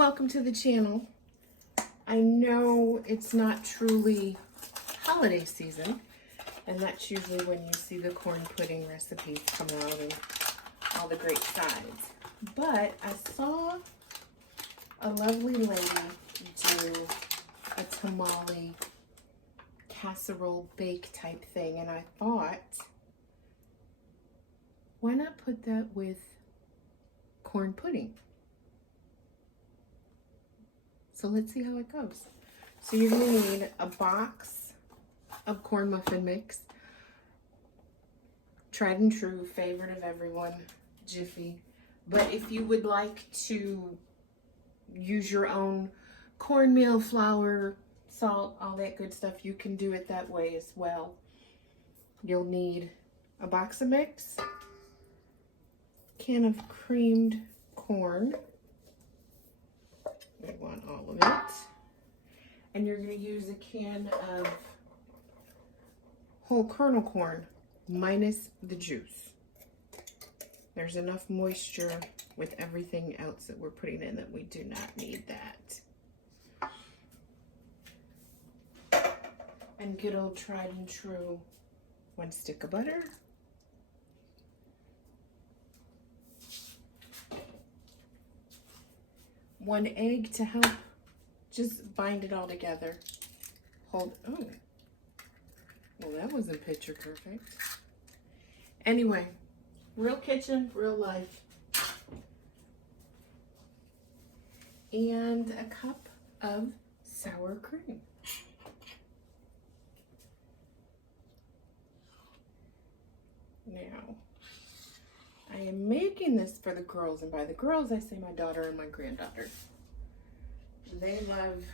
welcome to the channel. I know it's not truly holiday season, and that's usually when you see the corn pudding recipes come out and all the great sides. But I saw a lovely lady do a tamale casserole bake type thing, and I thought, why not put that with corn pudding? So let's see how it goes. So you're gonna need a box of corn muffin mix, tried and true, favorite of everyone, Jiffy. But if you would like to use your own cornmeal, flour, salt, all that good stuff, you can do it that way as well. You'll need a box of mix, can of creamed corn. We want all of it. And you're going to use a can of whole kernel corn minus the juice. There's enough moisture with everything else that we're putting in that we do not need that. And good old tried and true 1 stick of butter. One egg to help just bind it all together. Oh, well, that wasn't picture perfect. Anyway, real kitchen, real life. And a cup of sour cream. Now, I am making this for the girls, and by the girls, I say my daughter and my granddaughter. They love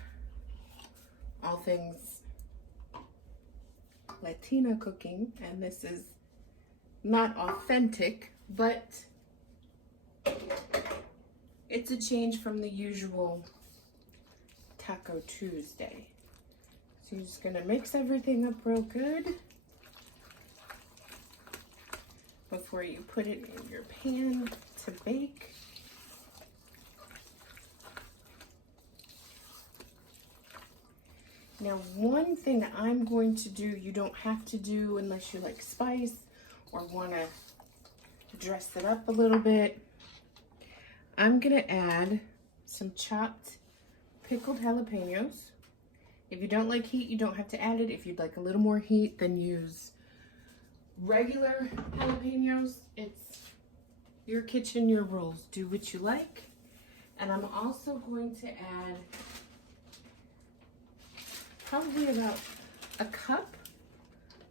all things Latina cooking, and this is not authentic, but it's a change from the usual Taco Tuesday. So you're just gonna mix everything up real good before you put it in your pan to bake. Now, one thing I'm going to do, you don't have to do unless you like spice or want to dress it up a little bit. I'm going to add some chopped pickled jalapenos. If you don't like heat, you don't have to add it. If you'd like a little more heat, then use regular jalapenos. It's your kitchen, your rules. Do what you like. And I'm also going to add probably about a cup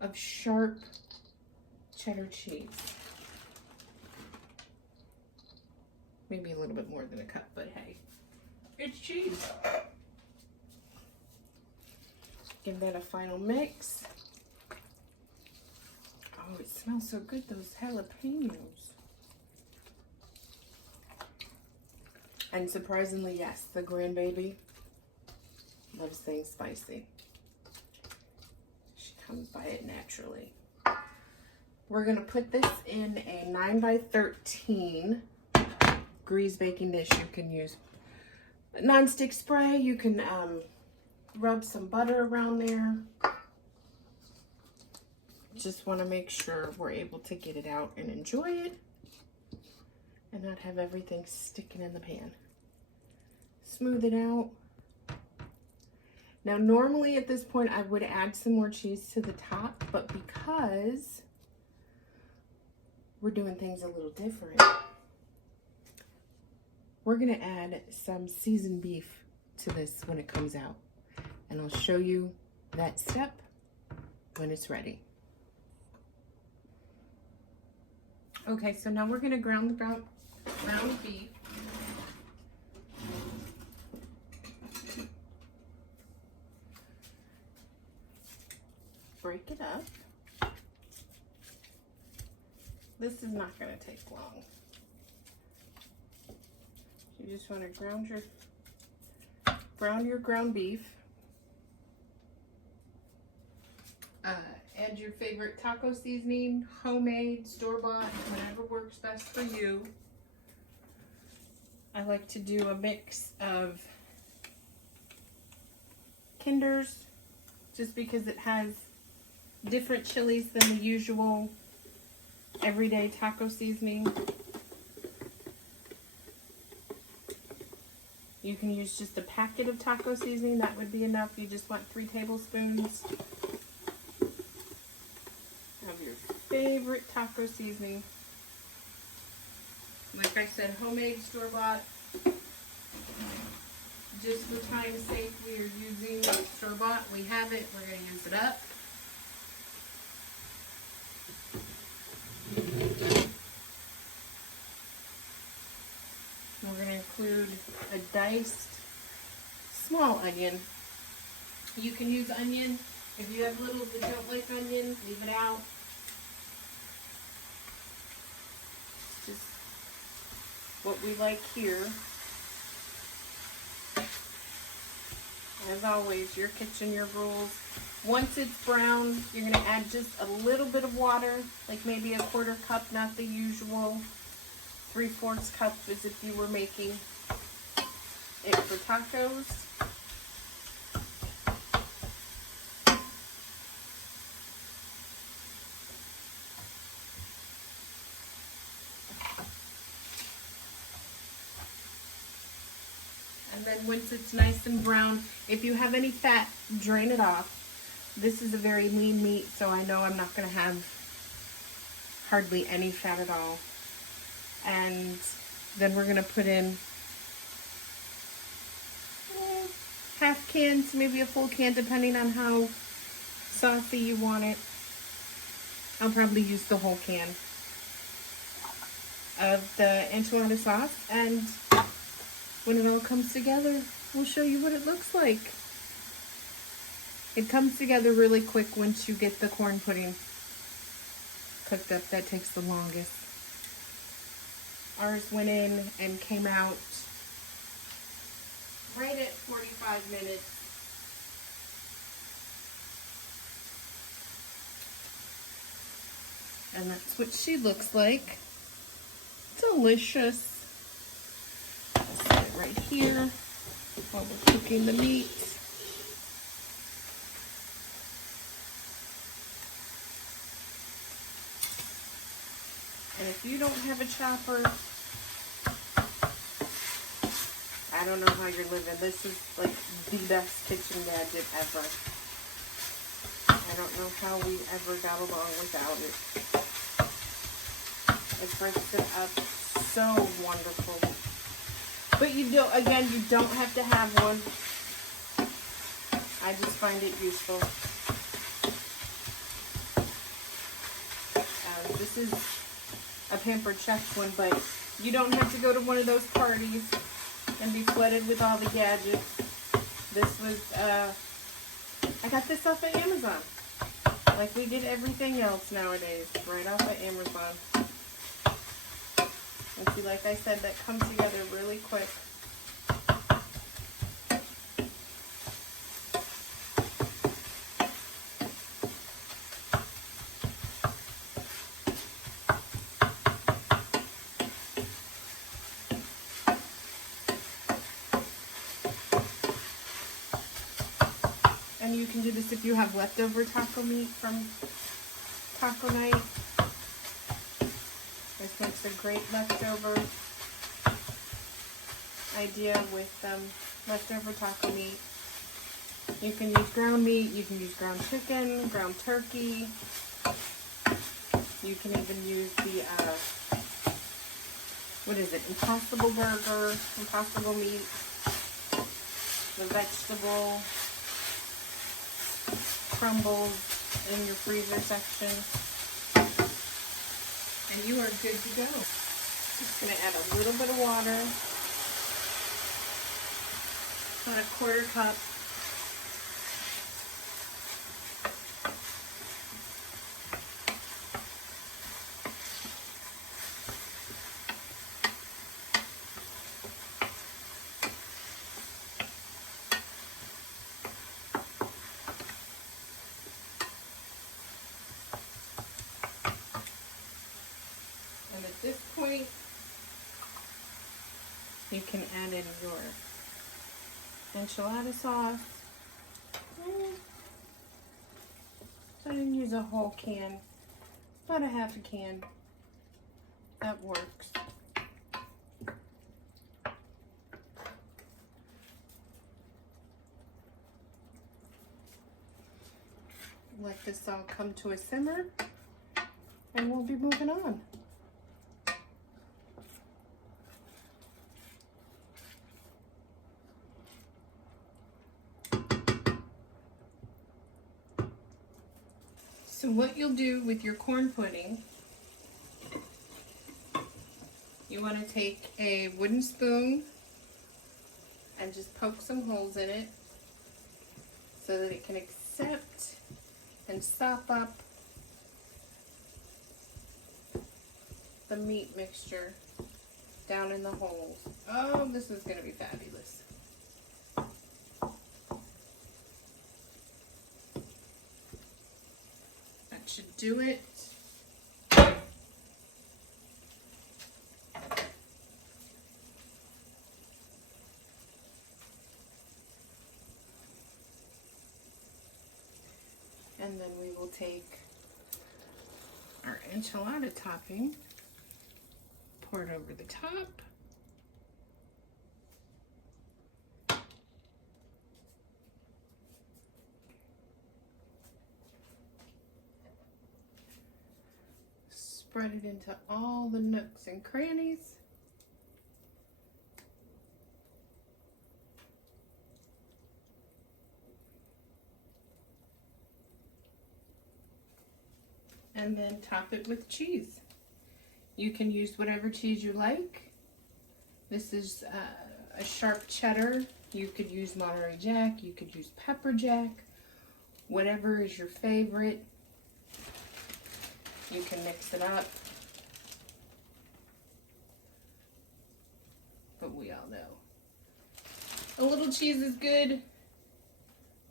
of sharp cheddar cheese. Maybe a little bit more than a cup, but hey, it's cheese. Give that a final mix. Oh, it smells so good, those jalapenos. And surprisingly, yes, the grandbaby loves things spicy. She comes by it naturally. We're gonna put this in a 9x13 grease baking dish. You can use non-stick spray. You can rub some butter around there. Just want to make sure we're able to get it out and enjoy it and not have everything sticking in the pan. Smooth it out. Now, normally at this point, I would add some more cheese to the top, but because we're doing things a little different, we're gonna add some seasoned beef to this when it comes out. And I'll show you that step when it's ready. Okay, so now we're gonna ground the ground beef. Break it up. This is not gonna take long. You just wanna brown your ground beef. Add your favorite taco seasoning, homemade, store-bought, whatever works best for you. I like to do a mix of Kinders just because it has different chilies than the usual everyday taco seasoning. You can use just a packet of taco seasoning. That would be enough. You just want 3 tablespoons of your favorite taco seasoning. Like I said, homemade, store-bought. Just for time's sake, we are using store-bought. We have it. We're going to use it up. We're going to include a diced small onion. You can use onion. If you have little that don't like onion, leave it out. It's just what we like here. As always, your kitchen, your rules. Once it's brown, you're going to add just a little bit of water, like maybe a 1/4 cup, not the usual 3/4 cup as if you were making it for tacos. And then once it's nice and brown, if you have any fat, drain it off. This is a very lean meat, so I know I'm not going to have hardly any fat at all. And then we're going to put in half cans, maybe a full can, depending on how saucy you want it. I'll probably use the whole can of the enchilada sauce, and when it all comes together, we'll show you what it looks like. It comes together really quick once you get the corn pudding cooked up. That takes the longest. Ours went in and came out right at 45 minutes. And that's what she looks like. Delicious. Set it right here while we're cooking the meat. And if you don't have a chopper, I don't know how you're living. This is like the best kitchen gadget ever. I don't know how we ever got along without it. It breaks it up so wonderful. But you don't, again, you don't have to have one. I just find it useful. This is a Pampered Chef one, but you don't have to go to one of those parties and be flooded with all the gadgets. This was, I got this off of Amazon. Like we get everything else nowadays, right off of Amazon. And see, like I said, that comes together really quick. And you can do this if you have leftover taco meat from taco night. This makes a great leftover idea with leftover taco meat. You can use ground meat, you can use ground chicken, ground turkey. You can even use the, what is it, Impossible Burger, Impossible Meat, the vegetable crumbles in your freezer section, and you are good to go. Just going to add a little bit of water, about a 1/4 cup. And at this point, You can add in your enchilada sauce. So I didn't use a whole can, about a half a can. That works. Let this all come to a simmer, and we'll be moving on. So what you'll do with your corn pudding, you want to take a wooden spoon and just poke some holes in it so that it can accept and sop up the meat mixture down in the holes. Oh, this is going to be fabulous. That should do it. And then we will take our enchilada topping, pour it over the top. Spread it into all the nooks and crannies. And then top it with cheese. You can use whatever cheese you like. This is a sharp cheddar. You could use Monterey Jack, you could use pepper jack, whatever is your favorite. You can mix it up. But we all know a little cheese is good,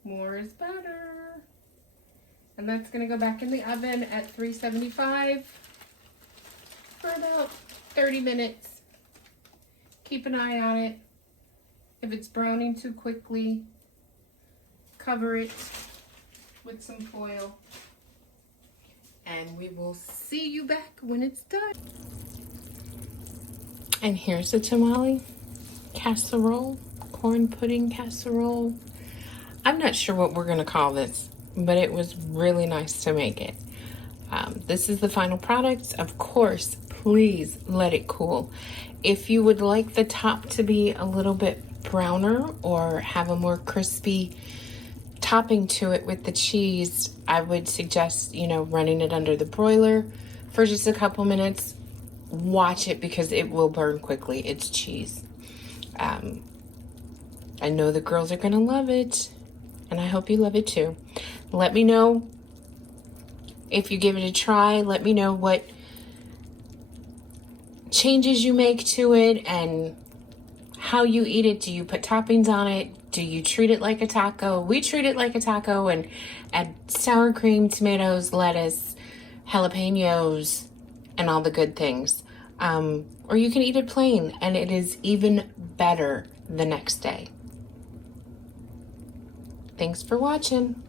more is better. And that's going to go back in the oven at 375 for about 30 minutes. Keep an eye on it. If it's browning too quickly, cover it with some foil. And we will see you back when it's done. And here's the tamale casserole, corn pudding casserole. I'm not sure what we're going to call this, but it was really nice to make it. This is the final product. Of course, please let it cool. If you would like the top to be a little bit browner or have a more crispy topping to it with the cheese, I would suggest, running it under the broiler for just a couple minutes. Watch it because it will burn quickly. It's cheese. I know the girls are gonna love it, and I hope you love it too. Let me know if you give it a try. Let me know what changes you make to it and how you eat it. Do you put toppings on it? Do you treat it like a taco? We treat it like a taco and add sour cream, tomatoes, lettuce, jalapenos, and all the good things. Or you can eat it plain, and it is even better the next day. Thanks for watching.